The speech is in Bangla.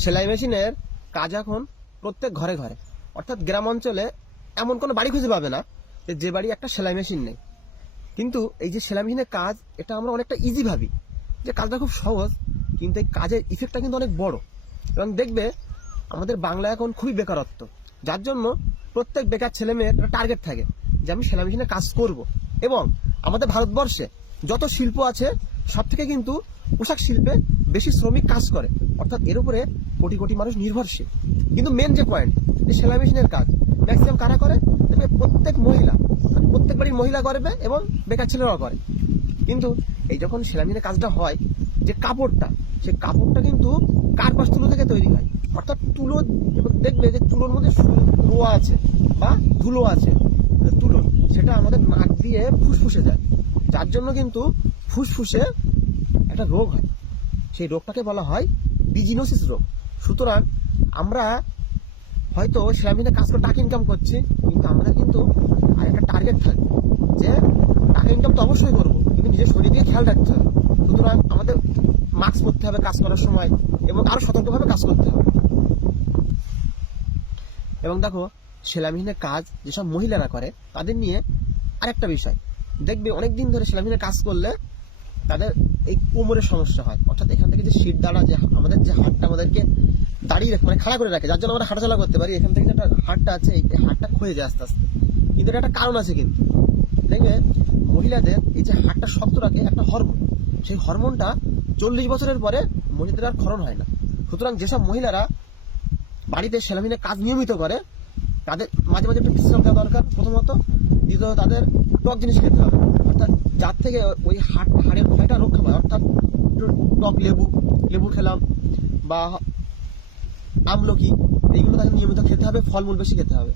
সেলাই মেশিনের কাজ এখন প্রত্যেক ঘরে ঘরে। অর্থাৎ গ্রাম অঞ্চলে এমন কোনো বাড়ি খুঁজে পাবে না যে যে বাড়ি একটা সেলাই মেশিন নেই। কিন্তু এই যে সেলাই মেশিনের কাজ, এটা আমরা অনেকটা ইজি ভাবি যে, কাজটা খুব সহজ, কিন্তু এই কাজের ইফেক্টটা কিন্তু অনেক বড়। এবং দেখবে, আমাদের বাংলা এখন খুবই বেকারত্ব। যার জন্য প্রত্যেক বেকার ছেলে মেয়ের একটা টার্গেট থাকে যে, আমি সেলাই মেশিনে কাজ করব। এবং আমাদের ভারতবর্ষে যত শিল্প আছে সব থেকে কিন্তু পোশাক শিল্পে বেশি শ্রমিক কাজ করে। অর্থাৎ এর উপরে কোটি কোটি মানুষ নির্ভরশীল। কিন্তু মেন যে পয়েন্ট যে সেলাই মেশিনের কাজ ম্যাক্সিমাম কারা করে? দেখবে প্রত্যেক মহিলা মানে প্রত্যেক বাড়ির মহিলা করবে এবং বেকার ছেলেরাও করে। কিন্তু এই যখন সেলাই মেশিনের কাজটা হয়, যে কাপড়টা, সেই কাপড়টা কিন্তু কার্পাস তুলো থেকে তৈরি হয়? অর্থাৎ তুলো দেখবে যে তুলোর মধ্যে রোয়া আছে বা ধুলো আছে তুলো, সেটা আমাদের নাক দিয়ে ফুসফুসে যায়। যার জন্য কিন্তু ফুসফুসে একটা রোগ হয়। সেই রোগটাকে বলা হয় বিজিনোসিস রোগ। সুতরাং আমরা হয়তো সেরামিনে কাজ করে টাকা ইনকাম করছি, কিন্তু আমাদের কিন্তু আর একটা টার্গেট থাকবে যে টাকা ইনকাম তো অবশ্যই করব, কিন্তু নিজের শরীর দিয়ে খেয়াল রাখতে হবে। সুতরাং আমাদের মাস্ক পরতে হবে কাজ করার সময় এবং আরও সতর্কভাবে কাজ করতে হবে। এবং দেখো সেলামিনের কাজ যেসব মহিলারা করে, তাদের নিয়ে আরেকটা বিষয়। দেখবে অনেক দিন ধরে সেলামিনের কাজ করলে তাদের এই কোমরের সমস্যা হয়। অর্থাৎ এখান থেকে যে শীত দ্বারা যে আমাদের যে হাড়টা আমাদেরকে দাঁড়িয়ে রাখে মানে খাড়া করে রাখে, যার জন্য আমরা হাঁটাচলা করতে পারি, এখান থেকে যেটা হাড়টা আছে, এই হাড়টা ক্ষয়ে যায় আস্তে আস্তে। কিন্তু এটা একটা কারণ আছে কিন্তু। দেখবে, মহিলাদের এই যে হাড়টা শক্ত রাখে একটা হরমোন সেই হরমোনটা চল্লিশ বছরের পরে মহিলাদের আর ক্ষরণ হয় না। সুতরাং যেসব মহিলারা বাড়িতে সেলামিনে কাজ নিয়মিত করে, তাদের মাঝে মাঝে একটু বিশ্রাম দেওয়া দরকার। প্রথমত, দ্বিতীয়ত তাদের টক জিনিস খেতে হবে। অর্থাৎ যার থেকে ওই হাট, হাড়ের ক্ষয়টা রক্ষা পায়, অর্থাৎ টক লেবু লেবু খেলাম বা আমলকি, এইগুলো তাকে নিয়মিত খেতে হবে, ফলমূল বেশি খেতে হবে।